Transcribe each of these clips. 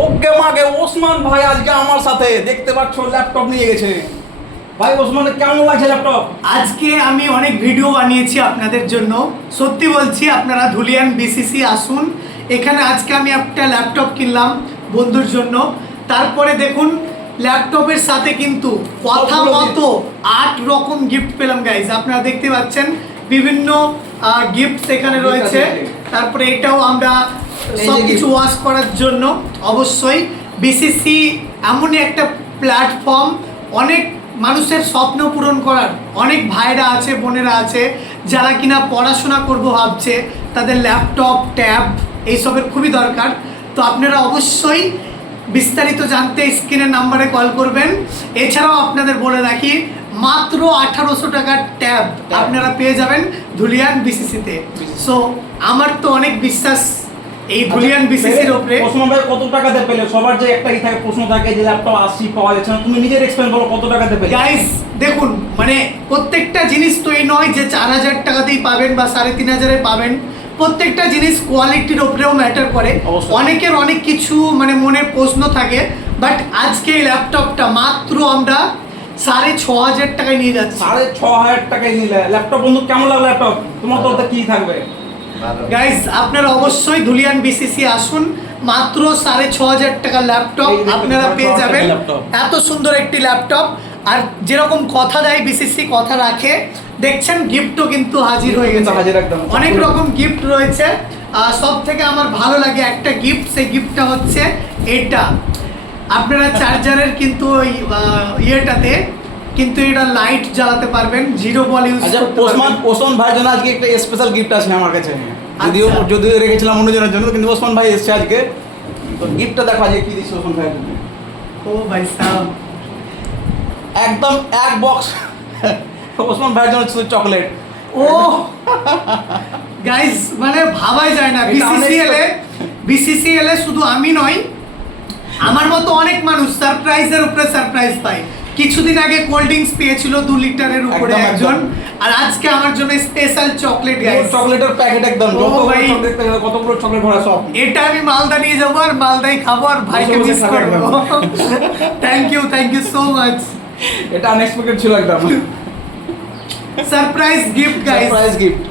ওকে মাকে ওসমান ভাই আজকে আমার সাথে দেখতে পাচ্ছ ল্যাপটপ নিয়ে গেছে। ভাই ওসমান কেমন লাগছে ল্যাপটপ? আজকে আমি অনেক ভিডিও বানিয়েছি আপনাদের জন্য, সত্যি বলছি আপনারা ধুলিয়ান বিসিসি আসুন। এখানে আজকে আমি একটা ল্যাপটপ কিনলাম বন্ধুর জন্য। তারপরে দেখুন ল্যাপটপের সাথে কিন্তু কথা মতো 8 রকম গিফট পেলাম গাইজ। আপনারা দেখতে পাচ্ছেন বিভিন্ন গিফট এখানে রয়েছে। তারপরে এটাও আমরা সব কিছু ওয়াশ করার জন্য অবশ্যই বিসিসি এমনই একটা প্ল্যাটফর্ম, অনেক মানুষের স্বপ্ন পূরণ করার অনেক ভাইরা আছে, বোনেরা আছে যারা কিনা পড়াশোনা করবো ভাবছে, তাদের ল্যাপটপ ট্যাব এইসবের খুবই দরকার। তো আপনারা অবশ্যই বিস্তারিত জানতে স্ক্রিনের নাম্বারে কল করবেন। এছাড়াও আপনাদের বলে রাখি মাত্র 1800 টাকার ট্যাব আপনারা পেয়ে যাবেন ধুলিয়ান বিসিসিতে। সো আমার তো অনেক বিশ্বাস এই ধুলিয়ান বিসিসির উপরে। ওসমান ভাই কত টাকাতে পেলে? সবার যে একটা থাকে প্রশ্ন থাকে যে ল্যাপটপ 80 পাওয়া যাচ্ছে না, তুমি নিজের এক্সপেরিয়েন্স বলো কত টাকাতে পেলে? গাইস দেখুন, মানে প্রত্যেকটা জিনিস তো এই নয় যে 4000 টাকাতেই পাবেন বা 3500 পাবেন। প্রত্যেকটা জিনিস কোয়ালিটির উপরেও ম্যাটার করে। অনেকের অনেক কিছু মানে মনে প্রশ্ন থাকে, বাট আজকে এই ল্যাপটপটা মাত্র আমরা 6500 টাকায় নিয়ে যাচ্ছি। 6500 টাকায় নিলে ল্যাপটপ। বন্ধু কেমন লাগলো ল্যাপটপ? তোমার তো কি থাকবে গাইস আপনারা অবশ্যই ধুলিয়ান বিসিসি আসুন, মাত্র 6500 টাকার ল্যাপটপ আপনারা পেয়ে যাবেন। এত সুন্দর একটি ল্যাপটপ, আর যেরকম কথা দেয় বিসিসি কথা রাখে। দেখছেন গিফটও কিন্তু হাজির হয়ে গেছে, অনেক রকম গিফট রয়েছে। সব থেকে আমার ভালো লাগে একটা গিফট, সেই গিফটটা হচ্ছে এটা। আপনারা চার্জারের কিন্তু ইয়েটাতে কিন্তু এটা লাইট জ্বালাতে পারবেন, জিরো বল ইউজ করতে পারবেন। ওসমান ভাইয়ের জন্য আজকে একটা স্পেশাল গিফট আছে আমার কাছে, যদিও রেখেছিলাম অন্যজনের জন্য, কিন্তু ওসমান ভাই এসেছে আজকে। তো গিফটটা দেখো আজকে কি দিচ্ছে ওসমান ভাইয়ের জন্য। ও ভাই সাহেব, একদম এক বক্স ওসমান ভাইয়ের জন্য চকলেট। ও গাইস মানে ভাবাই যায় না। বিসিসিএল এ শুধু আমি নয়, আমার মতো অনেক মানুষ সারপ্রাইজের উপরে সারপ্রাইজ পায়। কিছুদিন আগে কোল্ড ড্রিঙ্কস পেয়েছিল 2 লিটারের উপরে একজন, আর আজকে আমার জন্য স্পেশাল চকলেট গাইস। চকলেটের প্যাকেট একদম কতগুলো চকলেট ভরা সব। এটা আমি মালদা নিয়ে যাবো আর মালদাই খাবো আর ভাইকে মিস করবো। Thank you so much. এটা আনএক্সপেক্টেড ছিল একদম। Surprise gift guys, surprise gift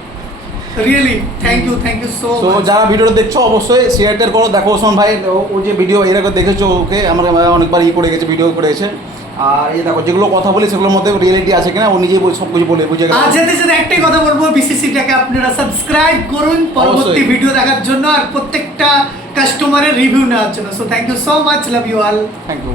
really thank you so much. যারা ভিডিওটা দেখছো অবশ্যই শেয়ার করো। দেখো ওসমান ভাই ও যে ভিডিও এর আগে দেখেছো, ওকে আমরা অনেকবার করে গেছে, ভিডিও করেছে। আর এই দেখো যেগুলো কথা বলি সেগুলোর মধ্যে রিয়েলিটি আছে কিনা ও নিজেই সব কিছু বলে বুঝে গেছে। আর যেতে যেতে একটাই কথা বলবো, বিসিসিটাকে আপনারা সাবস্ক্রাইব করুন পরবর্তী ভিডিও দেখার জন্য আর প্রত্যেকটা কাস্টমারের রিভিউ নেওয়ার জন্য। So thank you so much, love you all. Thank you.